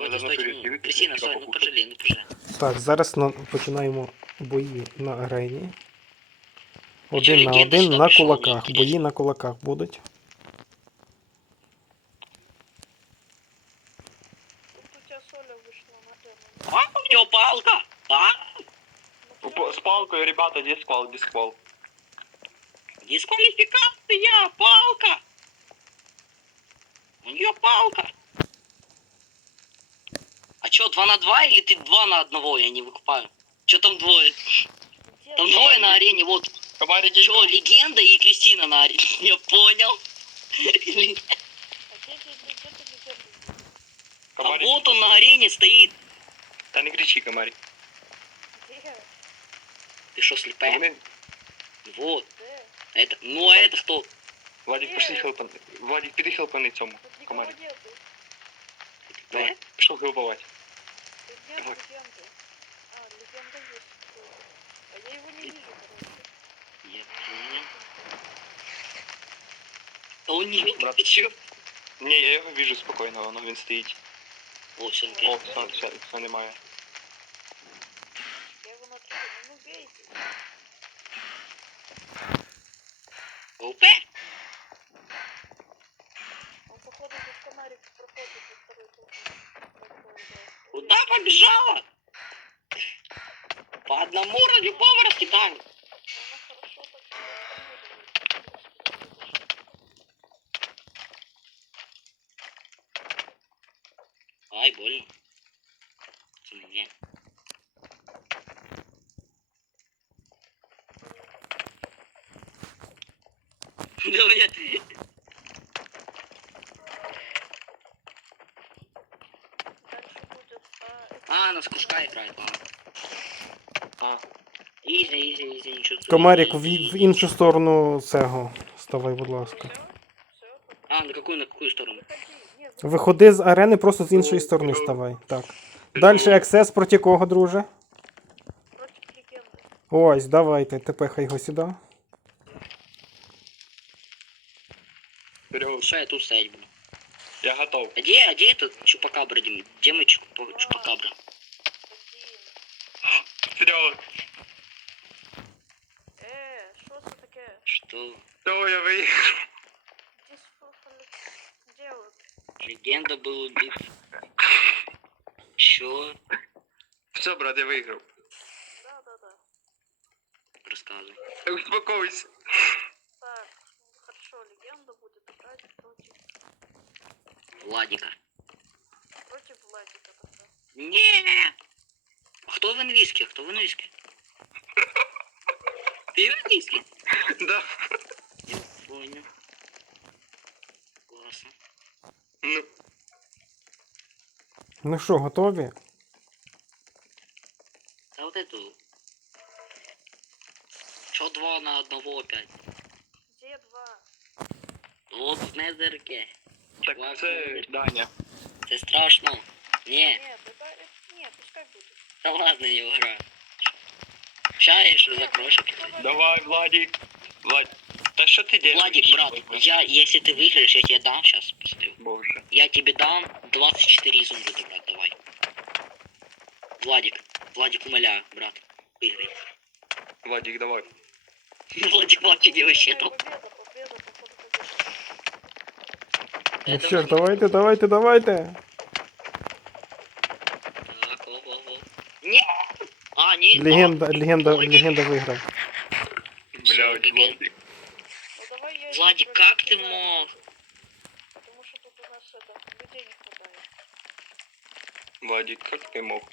Ну, ти стой, ну покушай. ну пожалей. Так, зараз на... починаємо бої на арені. Один на один на кулаках. Бої на кулаках будуть. А, у него палка! А? С палкой, ребята, дисквал, дисквал. Дисквалификация! Палка! У нее палка! А чё, 2 на 2 или ты 2 на одного? Я не выкупаю. Чё там двое? Где Там ты? двое на арене, вот. Комарики, Чё, легенда и Кристина на арене? Я понял. Или- А где ты, где ты легенда? А комарик. вот он на арене стоит. Та не кричи, комарик. Где? Ты что, слепая? Вони- Вот. Где? Это, ну а это кто? Владик, пішли хелпани. Владик, піди хелпани цьому. Тут никого Комарик. нету. Давай, пішов хелпувати. Ты где Давай. легенда? А, легенда есть. какой-то. А я его не вижу, короче. Я понял. А он не видит, Брат. ты чё? Ні, я його вижу спокійно, воно він стоїть. Вот, все, О, все, все, все немає. Я его натрудил. Ну бейте. ОП? Он походу тут фонарик проходит во второй точке. Куда побежала? По одному любого раскидаю. Ай, больно. Мне. Да, блядь. А, это- А, она с кружка играет, ладно. А, Изи, изи, изи, ничего. Комарик, в, в іншу сторону цього. Ставай, будь ласка. Все, все, А, на какую, на какую сторону? выходи. Нет, Виходи з арени, просто з іншої сторони ставай. Так. Далі екс проти кого, друже? против легенды. Ось, давайте, тепехай його сюди. вперед. Что я тут стоять буду? Я готов. А где, а где этот чупакабра, Дим? Где мой чупа- Чупакабра? Один. Вперед. Э, что это такое? Что? Все, я. Дисфофали. Где вот? Легенда был убит. Чё? Все, брат, я виграв. Да, да, да. Рассказывай. Успокойся. Так, ну, хорошо, легенда будет играть против, Владика. против Владика тогда. Не! А кто в инвиске? Кто в инвиске? Ты в инвиске? Да. Я понял. Классно. Ну, Ну що, готові? А вот эту... Чё два на одного опять? Где два? Вот в Незерке. так це Даня. Это страшно. Не, Нет, да ладно, играю. Сейчас я еще закроешь. Давай, Владик. Влад. Та що ти делаешь? Владик, брат, я, если ты выиграешь, я тебе дам сейчас, посмотрю. Боже. Я тебе дам 24 изумруда, брат, давай. Владик, Владик, умоляю, брат, выиграй. Владик, давай. Владик, Владик, вообще победа. Ну що Владик. давайте, давайте, давайте. А, не, Легенда, а, легенда, Ой. легенда виграв. Блядь, Владик. Ну давай я... Владик, против как ты тебя, мог? Потому что тут у нас это, людей не хватает. Владик, как ты мог?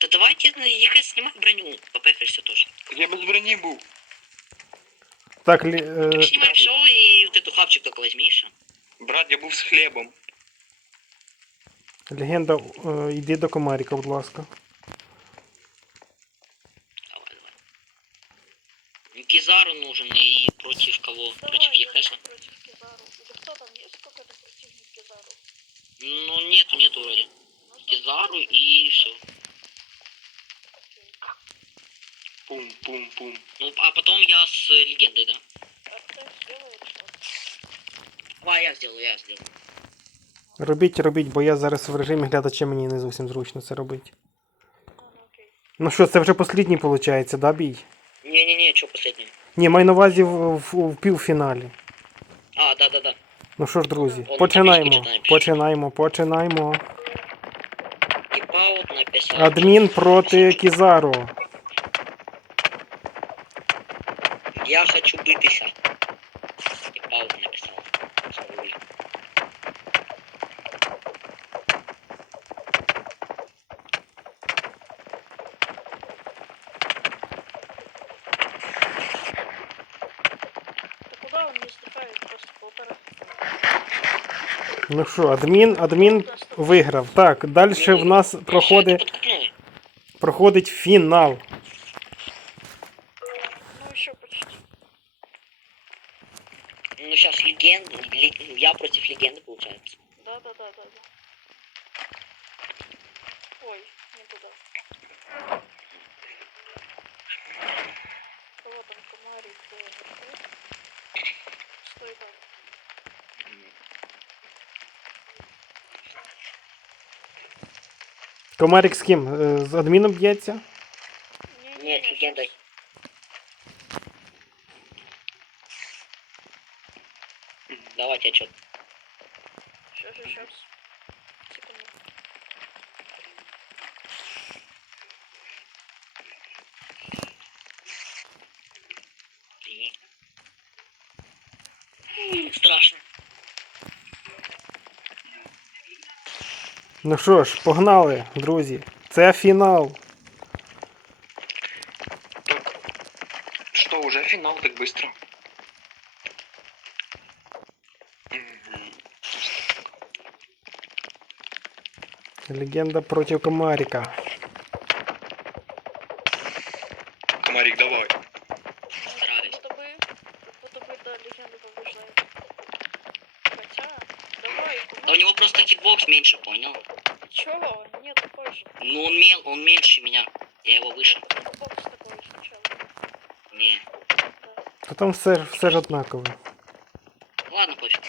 Да давайте, ну, ехай снимать броню, попехаешься тоже. Я без броні був. Так, лі, е, Снимай все и вот эту хапчик только возьми, и всё. Брат, я був з хлібом. легенда, е, йди до комаріка, будь ласка. Кизару нужен и против кого? против Давай, против Кизару. Или кто там есть какой-то противник Кизару? Ну, нету, нету вроде. Ну, Кизару и все. Пум-пум-пум. Ну, а потом я с легендой, да? А что? Давай, я сделаю, я сделаю. Робіть, робіть, бо я зараз в режимі глядача мені не зовсім зручно це робити. Ну, ну. Ну що, це вже послідній виходить, да, бій? Ні, маю на увазі в, в, в півфіналі. А, да-да-да. Ну що ж, друзі, Он починаємо. починаємо. Починаємо, починаємо. Адмін проти Кізаро. Я хочу битися. Типаут написал. Забули. Да куда он не сдыхает? Просто полтора. Ну що, адмін, адмін виграв. Так, далі в нас проходить, проходить фінал. Ну еще почти. Ну сейчас легенда. Я против легенды получается. Да, да, да, да, да. Ой, не туда. Кого там комарик? э? Стой там. Комарик з ким? Е, З адміном б'ється? Не, Нет, легендою. Давайте отчет. Що, сейчас, сейчас. Ну що ж, погнали, друзі. Це фінал. Что, уже финал так быстро? Легенда проти Комарика. Да у него просто хитбокс меньше, понял? Чё? Нет, такой же. Ну он мел, он меньше меня. Я его выше. Ну, Бокс такой же сначала. Не. Да. Там все, все ж однакове. Ладно, пофиг.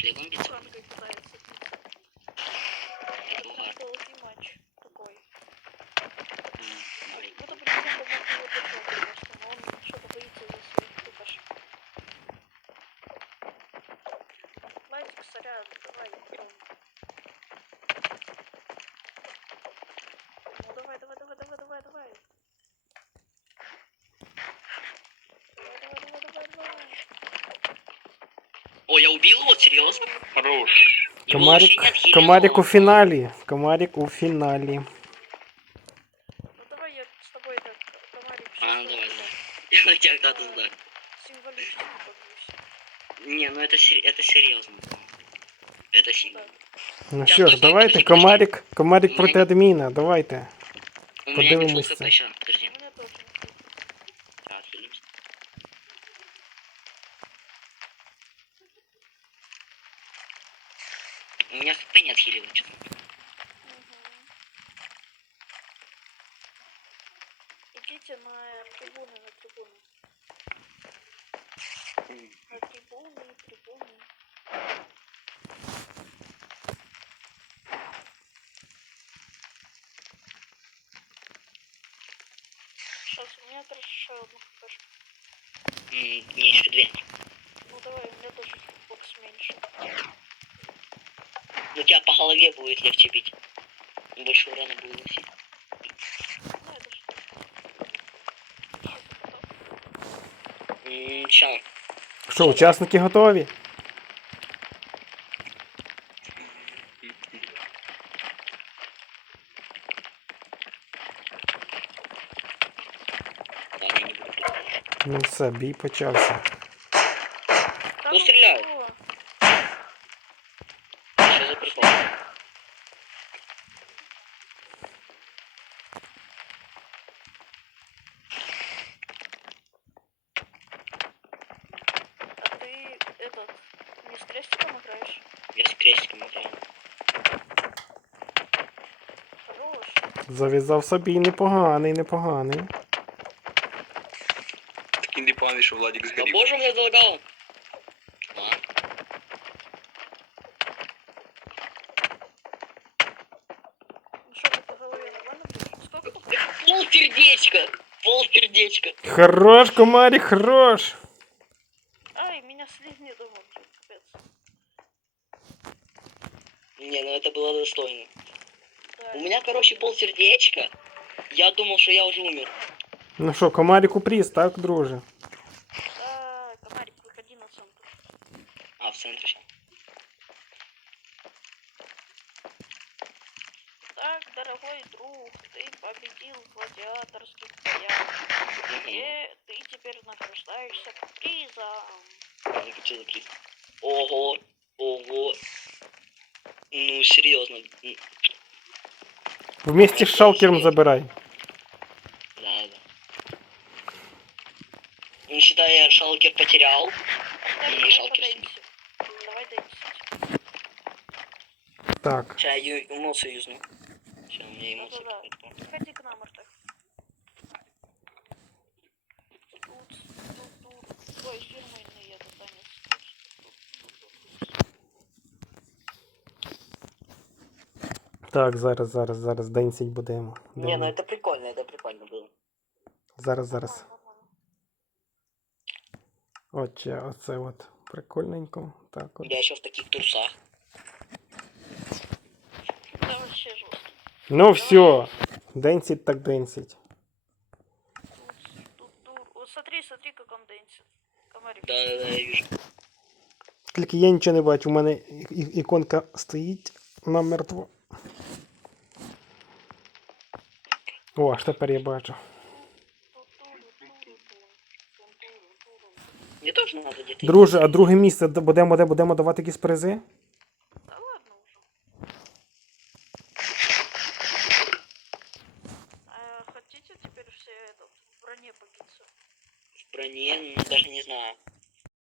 Kuleden geçiyor. Kuleden geçiyor. Kuleden geçiyor. О, я убил его? Серьезно? Хорош. Его вообще Комарик, не отхилил. комарик у фіналі. Комарик у фіналі. Ну давай я с тобой так, комарик, А, ну чисто давай, так, давай. Я на тебя когда-то знаю. символически побьюсь. Не, ну это, сер- это серьезно. Это Ну сильно. так. Ну що ж, давайте, комарик, комарик проти адміна, давайте. У меня не full Подивимось хп це. сейчас, подожди. Идите на трибуны, на трибуны. На трибуны, трибуны. Сейчас у меня тоже еще одну хпшку. М, Мне еще две. Ну давай, у меня тоже бокс меньше. Ну тебя по голове будет легче бить. Больше урона будет носить. Сейчас. Що, учасники готові? Ну все, бій почався. Да О, Кого стреляют? О, Что за прикол? А ты этот не с крестиком играешь? Я с крестиком играю. Хорош. Зав'язав собі непоганий, непоганий. Такий непоганий, що Владик А згорів. боже, у меня залагало. А, Ну что, ты по голове нормально бьешь? Сколько попал? Пол сердечка. Пол сердечка. Хорош, комарик, хорош! Ай, меня слизни дома, блин, капец. Не, ну это было достойно. У меня, короче, пол сердечка. Я думал, что я уже умер. Ну що, комаріку приз, так, друже? Комарик, выходи на центр. А, в центре сейчас. Так, дорогой друг, ты победил в гладиаторских боях. И ты теперь награждаешься призом. Ну, что за приз? Ого, ого. Ну, серьезно. Вместе с шалкером забирай. Ладно. Ну, считай, шалкер потерял. И шалкер. Так. Сейчас я эмоцию юзну. Сейчас у меня эмоции. Приходи к нам, Артек. Ой, Так, зараз, зараз, зараз, денсить будемо. Не, Де ну ми? это прикольно, это прикольно было. Зараз, зараз. Нормально, нормально. Отче, оце от. Прикольненько. Так от. Я еще в таких трусах. Да, вообще жестко. Ну все. Денсить так денсить. Тут, тут, тут. Вот смотри, смотри, как он дэнсит. Комарик. Да, да, да, я вижу. Тільки я нічого не бачу, у мене і- і- іконка стоїть намертво. О, аж тепер я бачу. Надо где-то. Друже, а друге місце будемо, де будемо давати якісь призи?